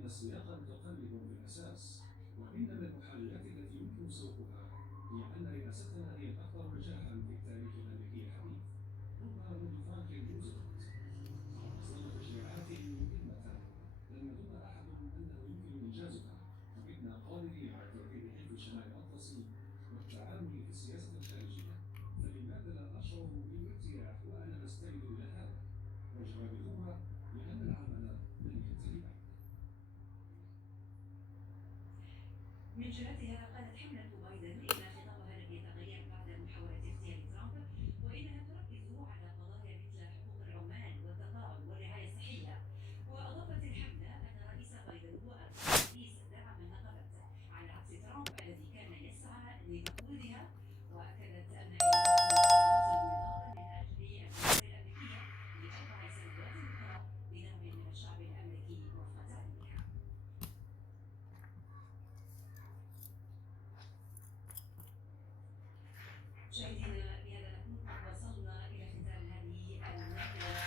إن السياقة متقلب في الأساس، وإن من المحركات التي يمكن سوقها هي أن رئاستنا هي الأكثر نجاحا في التاريخ الأمريكي الحديث، ربما منذ فرانكلين روزفلت. أصدرت تشريعات مهمة لم يظن أحد أنه يمكن إنجازها، وكنا قادرين على توحيد حلف شمال الأطلسي والتعامل في السياسة الخارجية. فلماذا لا أشعر بالارتياح وأنا أستند إلى هذا؟ وجوابي هو لأن العمل لم ينتهي بعد. من جهتها قالت حملة بايدن إن خطابها لم يتغير بعد محاولة اغتيال ترامب، وإنها تركز على قضايا مثل حقوق العمال والتقاعد والرعاية الصحية. وأضافت الحملة أن الرئيس بايدن هو أكثر رئيس دعم النقابات على عكس ترامب الذي كان يسعى لتقويضها. وأكدت أن تواصل النضال من أجل الدولة الأمريكية ل4 سنوات أخرى بدعم من الشعب الأمريكي وفق تعليمها. مشاهدينا، بهذا نكون قد وصلنا إلى ختام هذه النافذة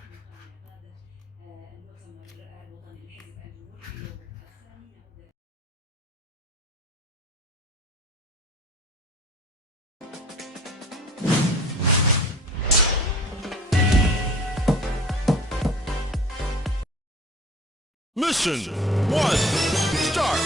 من انعقاد المؤتمر الوطني للحزب الجمهوري في اليوم الثاني. نعود Mission 1, start!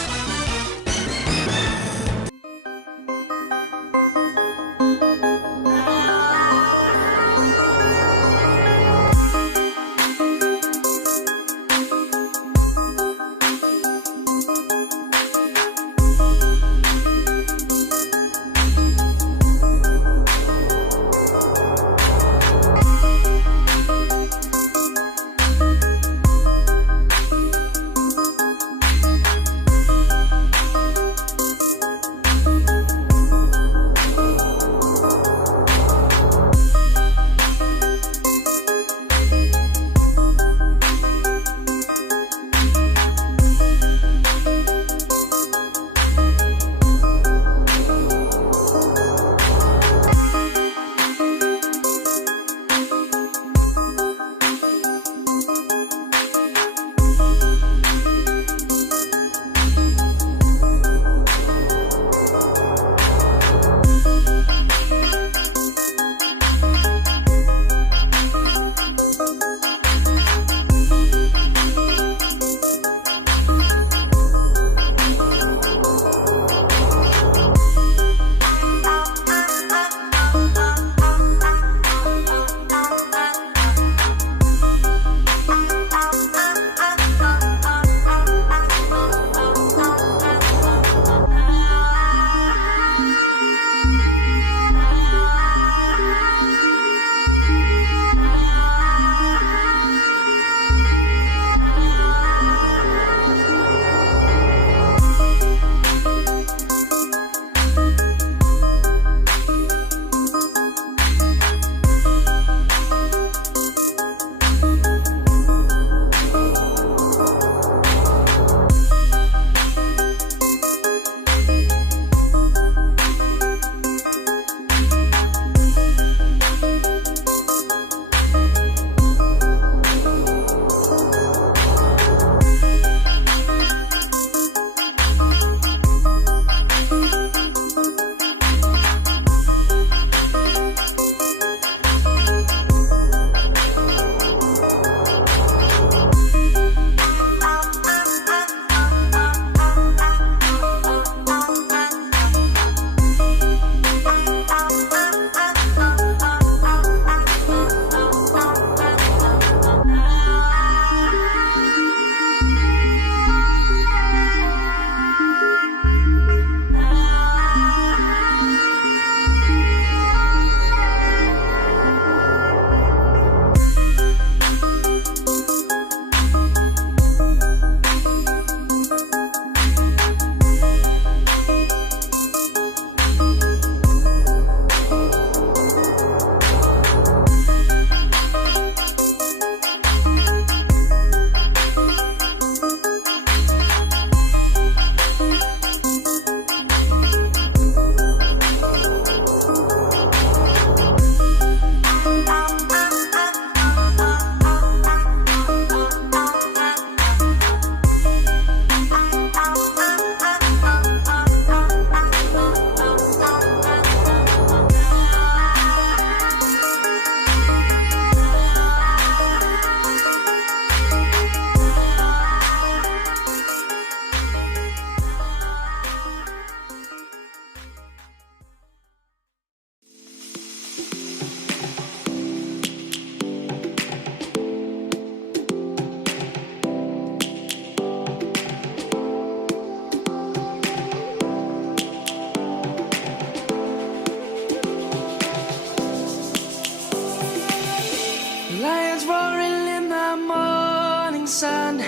morning sun,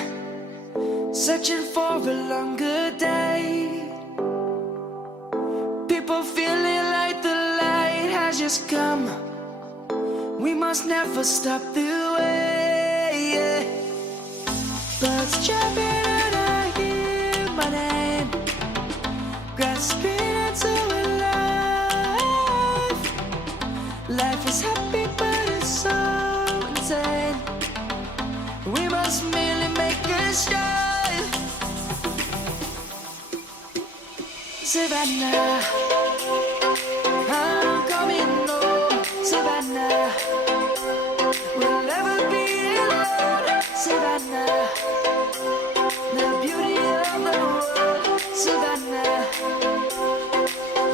searching for a longer day. People feeling like the light has just come. We must never stop the way. Birds chirping and I hear my name, grasping into a life. Life is happy but it's so insane. We must merely make a start. Savannah, I'm coming home. Savannah, we'll never be alone. Savannah, the beauty of the world. Savannah,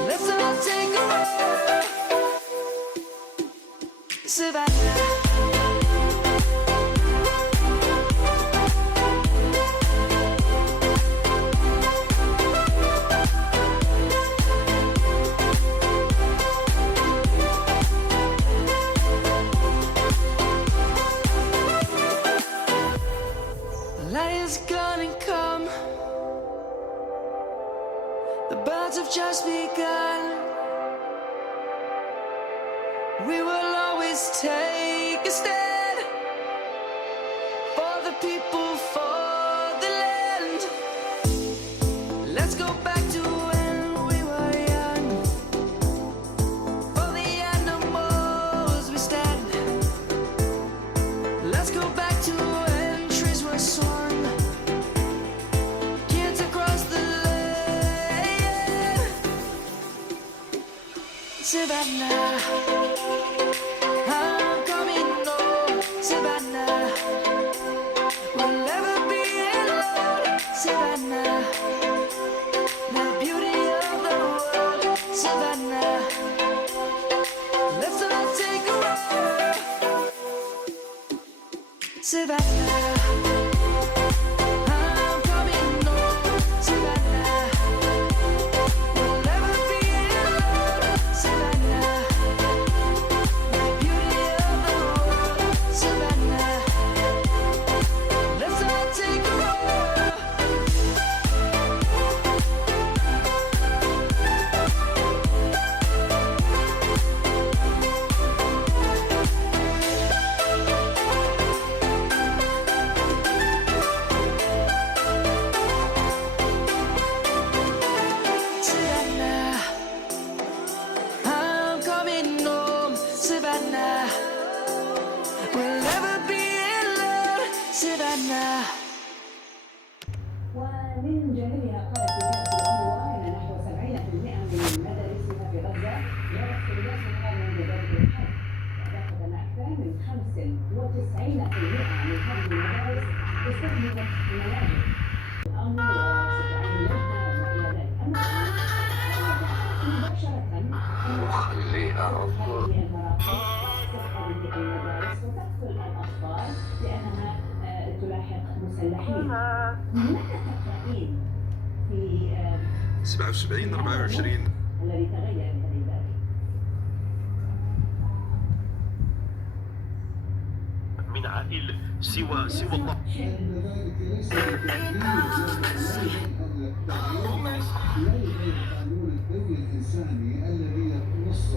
let's all take a walk. Savannah. Lion's gonna come. The birds have just begun. We will always take a stand for the people, for the land. Let's go back to when we were young. For the animals we stand. Let's go back to when trees were swung. Kids across the land. Savannah, I'm coming home. Savannah, we'll never be alone. Savannah, the beauty of the world. Savannah, let's all take a walk. Savannah, I'm coming home. Savannah, we'll never be alone. Savannah, the beauty of the world. Savannah, let's all take a walk. Savannah, I'm coming home. Savannah, we'll never be alone. Savannah. ومن جانبها قالت وزارة الأمر أن نحو 70% من مدارسها في غزة يرى اختلافها منذ ذلك الحد، وأضافت أن أكثر من 95% من هذه المدارس تستخدم نوادر الأمر وستعين لجنة وإلى ذلك أمر مباشرة خليها أفضل. هذه المدارس وتقتل الأطفال لأنها تلاحق مسلحين. ماذا تقرأين في 77 24 الذي تغير بهذه البلد؟ من عائل سوى الله. ذلك ليس بتغيير القانون الدولي الإنساني الذي ينص